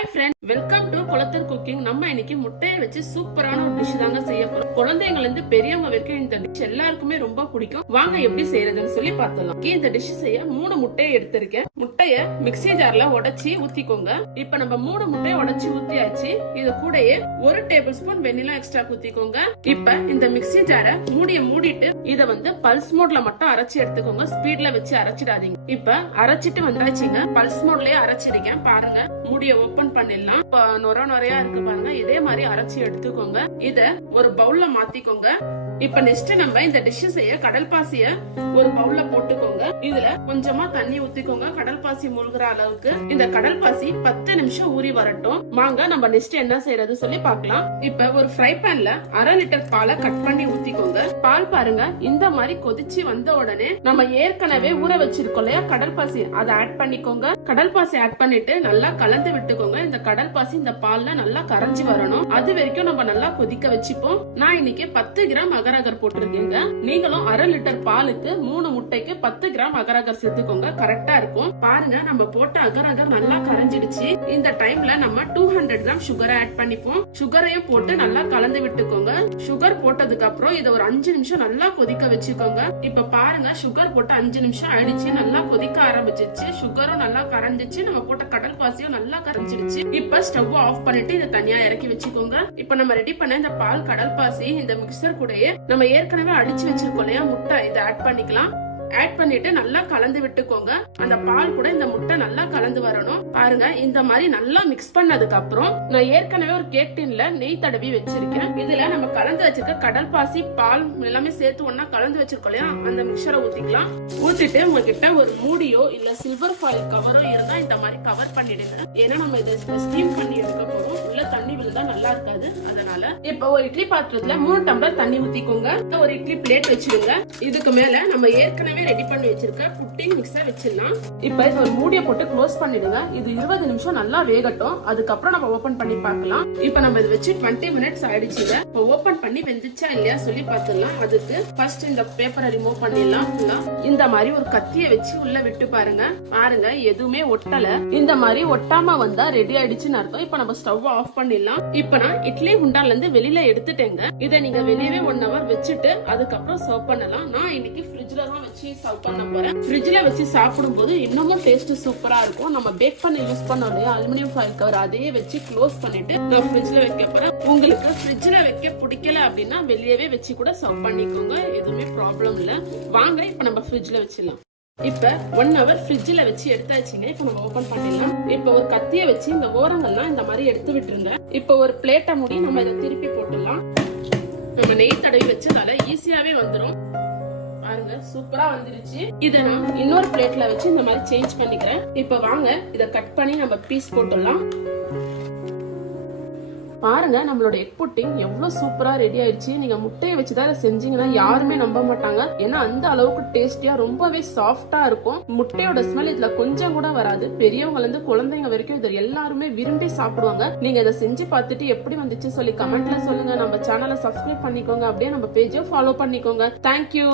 Hi friend, welcome to Kulathur cooking. நம்ம இன்னைக்கு முட்டையை வச்சு சூப்பரான ஒரு டிஷ் தாங்க செய்ய போறோம். குழந்தைங்கல இருந்து பெரியவங்க வரைக்கும் இந்த டிஷ் எல்லாருக்குமே ரொம்ப பிடிக்கும். வாங்க எப்படி செய்யறதுன்னு சொல்லி பார்த்தலாம். இந்த டிஷ் செய்ய 3 முட்டையை எடுத்திருக்கேன். முட்டைய மிக்ஸி ஜார்ல உடைச்சி ஊத்திக்கோங்க. இப்ப நம்ம 3 முட்டையை உடைச்சி ஊத்தியாச்சு. இது கூடயே 1 டேபிள் ஸ்பூன் வெண்ணிலா எக்ஸ்ட்ரா ஊத்திக்கோங்க. இப்ப இந்த மிக்ஸி ஜாரை மூடிட்டு இத பல்ஸ் மோட்ல மட்டும் அரைச்சி எடுத்துக்கோங்க. ஸ்பீட்ல வச்சு அரைச்சிடாதீங்க. இப்ப அரைச்சிட்டு வந்தாச்சுங்க. பல்ஸ் மோட்லயே அரைச்சிருக்கேன். பாருங்க, மூடிய ஓபன் பண்ணிடலாம். நொறையா இருக்கு பாருங்க. இதே மாதிரி அரைச்சி எடுத்துக்கோங்க. இத ஒரு பவுல்ல மாத்திக்கோங்க. இப்ப நெக்ஸ்ட் நம்ம இந்த டிஷ் செய்ய கடல் பாசிய ஒரு பவுல்ல போட்டுக்கோங்க. இதுல கொஞ்சமா தண்ணி ஊத்திக்கோங்க. கடல் பாசி மூழ்கிற அளவுக்கு. இந்த கடல் பாசி 10 நிமிஷம் ஊறி வரட்டும். வாங்க நம்ம நெக்ஸ்ட் என்ன செய்யறது சொல்லி பார்க்கலாம். இப்ப ஒரு ஃப்ரை பேன்ல 1/2 லிட்டர் பாலை கட் பண்ணி ஊத்திக்கோங்க. பால் பாருங்க இந்த மாதிரி கொதிச்சு வந்த உடனே நம்ம ஏற்கனவே ஊற வச்சிருக்கோம் இல்லையா கடல் பாசி, அதை ஆட் பண்ணிக்கோங்க. கடல் பாசி ஆட் பண்ணிட்டு நல்லா கலந்து விட்டுக்கோங்க. இந்த கடல் பாசி இந்த பால்ல நல்லா கரைஞ்சி வரணும். அது வரைக்கும் நம்ம நல்லா கொதிக்க வச்சுப்போம். நான் இன்னைக்கு 10 கிராம் அகரகர் போட்டிருக்கீங்க. நீங்களும் 1/2 லிட்டர் பாலுக்கு 3 முட்டைக்கு 10 கிராம் அகரகர் சேர்த்துக்கோங்க. கரெக்டா இருக்கும். பாருங்க, நம்ம போட்ட அகரகர் நல்லா கரைஞ்சிடுச்சு. இந்த டைம்ல நம்ம 200 கிராம் சுகரை ஆட் பண்ணிப்போம். சுகரையும் போட்டு நல்லா கலந்து விட்டுக்கோங்க. சுகர் போட்டதுக்கு அப்புறம் இதை ஒரு 5 நிமிஷம் நல்லா கொதிக்க வச்சுக்கோங்க. இப்ப பாருங்க, சுகர் போட்டு 5 நிமிஷம் ஆயிடுச்சு. நல்லா கொதிக்க ஆரம்பிச்சிருச்சு. சுகரும் நல்லா கரைஞ்சிச்சு. நம்ம போட்ட கடல் பாசியும் நல்லா கரைஞ்சிடுச்சு. இப்ப ஸ்டவ் ஆஃப் பண்ணிட்டு இதை தனியா இறக்கி வச்சுக்கோங்க. இப்ப நம்ம ரெடி பண்ண இந்த பால் கடல் பாசி இந்த மிக்சர் கூடயே நம்ம ஏற்கனவே அடிச்சு வச்சிருக்கோம் இல்லையா முட்டை, இதை ஆட் பண்ணிக்கலாம். ஆட் பண்ணிட்டு நல்லா கலந்து விட்டுக்கோங்க. அந்த பால் கூட இந்த முட்டை நல்லா கலந்து வரணும். பாருங்க, இந்த மாதிரி நல்லா மிக்ஸ் பண்ணதுக்கு அப்புறம் நான் ஏற்கனவே ஒரு கேக் டின்ல நெய் தடவி வச்சிருக்கேன். இதுல நம்ம கலந்து வச்சிருக்க கடல் பாசி பால் எல்லாமே சேர்த்து ஒன்னா கலந்து வச்சிருக்கோம் இல்லையா, அந்த மிக்சரை ஊத்திக்கலாம். ஊத்திட்டு உங்ககிட்ட ஒரு மூடியோ இல்ல சில்வர் ஃபாயில் கவரோ இருந்தா இந்த மாதிரி கவர் பண்ணிடுங்க. ஏன்னா நம்ம இதை ஸ்டீம் பண்ணி எடுக்க போறோம். உள்ள தண்ணி விழுந்தா நல்லா இருக்காது. அதனால இப்ப ஒரு இட்லி பாத்திரத்துல 3 டம்ளர் தண்ணி ஊத்திக்கோங்க. ஒரு இட்லி பிளேட் வச்சிருங்க. இதுக்கு மேல நம்ம ஏற்கனவே ரெடி பண்ணி வச்சிருக்க புட்டிங் மிக்ஸை வச்சிடலாம். இப்ப இது ஒரு மூடியை போட்டு க்ளோஸ் பண்ணிடுங்க. இது 20 நிமிஷம் நல்லா வேகட்டும். அதுக்கப்புறம் நம்ம ஓபன் பண்ணி பார்க்கலாம். இப்ப நம்ம இது வச்சு 20 மினிட்ஸ் ஆயிடுச்சு. இப்ப ஓபன் பண்ணி வெந்துச்சா இல்லையா சொல்லி பார்த்துடலாம். அதுக்கு ஃபர்ஸ்ட் இந்த பேப்பரை ரிமூவ் பண்ணிடலாம். இந்த மாதிரி ஒரு கத்தியை வச்சு உள்ள விட்டு பாருங்க. பாருங்க, எதுவுமே ஒட்டல. இந்த மாதிரி ஒட்டாம வந்தா ரெடி ஆயிடுச்சுன்னு அர்த்தம். இப்ப நம்ம ஸ்டவ் ஆஃப் பண்ணிடலாம். இப்ப நான் இட்லி குண்டான்ல இருந்து வெளியில எடுத்துட்டேங்க. இதை நீங்க வெளியவே 1 hour வச்சுட்டு அதுக்கப்புறம் சர்வ் பண்ணலாம். நான் இன்னைக்கு ஃப்ரிட்ஜ்ல தான் வச்சு சர்வ் பண்ண போறேன். ஃப்ரிட்ஜ்ல வச்சு சாப்பிடும் போது இன்னமும் டேஸ்ட் சூப்பரா இருக்கும். நம்ம பேக் பண்ண யூஸ் பண்ணோம் இல்லையா அலுமினியம் ஃபாயில் கவர், அதையே வச்சு க்ளோஸ் பண்ணிட்டு நான் ஃப்ரிட்ஜ்ல வைக்க போறேன். உங்களுக்கு ஃப்ரிட்ஜ்ல வைக்க பிடிக்கல அப்படின்னா வெளியவே வச்சு கூட சர்வ் பண்ணிக்கோங்க. எதுவுமே ப்ராப்ளம் இல்ல. வாங்க இப்ப நம்ம ஃப்ரிட்ஜ்ல வச்சிடலாம். இப்ப 1 hour ஃப்ரிட்ஜ்ல வச்சு எடுத்தாச்சுங்க. இப்ப நம்ம ஓபன் பண்ணிடலாம். இப்ப ஒரு கத்திய வச்சு இந்த ஓரங்கள்லாம் இந்த மாதிரி எடுத்து விட்டுருங்க. இப்ப ஒரு பிளேட்டை மூடி நம்ம இதை திருப்பி போட்டுடலாம். நம்ம நெய் தடவி வச்சதால ஈஸியாவே வந்துடும். பாருங்க, சூப்பரா வந்துருச்சு. இத நான் இன்னொரு பிளேட்ல வச்சு இந்த மாதிரி சேஞ்ச் பண்ணிக்கிறேன். இப்ப வாங்க இத கட் பண்ணி நம்ம பீஸ் போட்டுடலாம். பாருங்க, நம்மளோட எக் புட்டிங் எவ்வளவு சூப்பரா ரெடி ஆயிடுச்சு. நீங்க முட்டையை வச்சுதான் செஞ்சீங்கன்னா யாருமே நம்ப மாட்டாங்க. ஏன்னா அந்த அளவுக்கு டேஸ்டியா ரொம்பவே சாஃப்டா இருக்கும். முட்டையோட ஸ்மெல் இதுல கொஞ்சம் கூட வராது. பெரியவங்கல இருந்து குழந்தைங்க வரைக்கும் இதை எல்லாருமே விரும்பி சாப்பிடுவாங்க. நீங்க இதை செஞ்சு பார்த்துட்டு எப்படி வந்துச்சு சொல்லி கமெண்ட்ல சொல்லுங்க. நம்ம சேனலை சப்ஸ்கிரைப் பண்ணிக்கோங்க. அப்படியே நம்ம பேஜையும் ஃபாலோ பண்ணிக்கோங்க. தேங்க்யூ.